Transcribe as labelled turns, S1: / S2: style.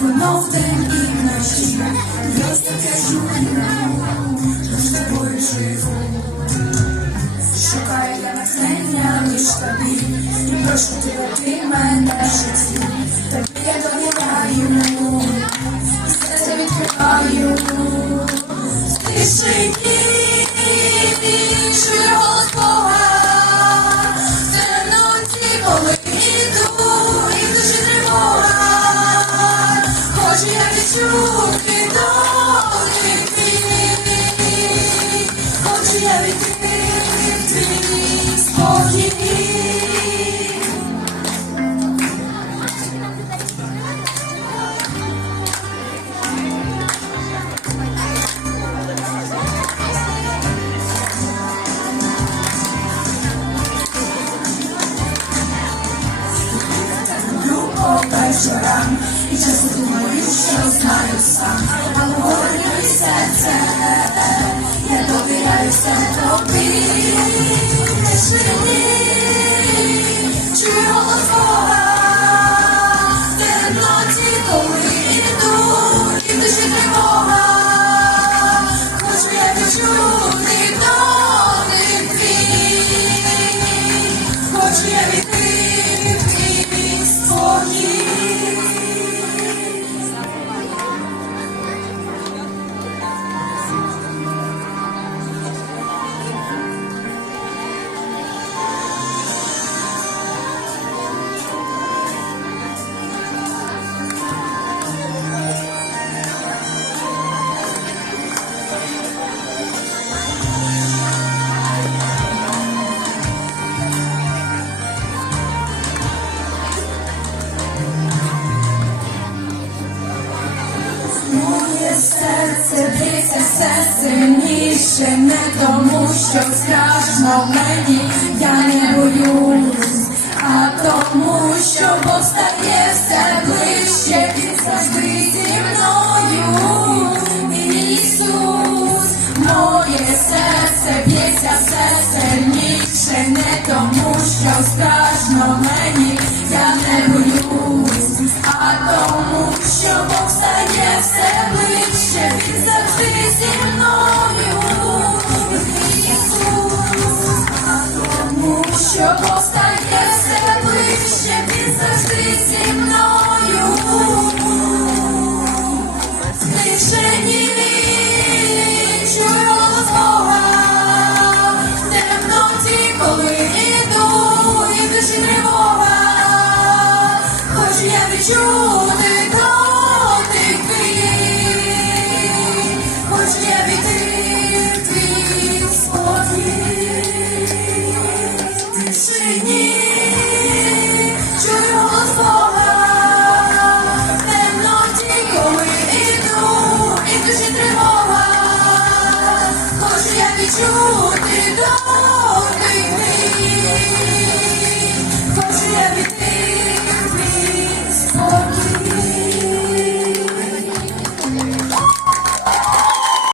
S1: воно вдень і вночі. Просто кажу, з тобою живу. Шукаю я натхнення лиш тобі, і прошу тебе, ти мене в житті. Тобі я довіряю, серце відкриваю. Тишині чую голос Бога, в темноті, коли іду, вечорам і часто думаю, що знаю сам, але гордий хочу я серце б'ється все сильніше, не тому, що страшно мені, я не боюсь, а тому, що Бог що Бог стає все ближче, він завжди зі мною. В тишині чую голос Бога, в темноті, коли іду, і душі тривога. Хочу я відчути Хочу до дотик твій, я війти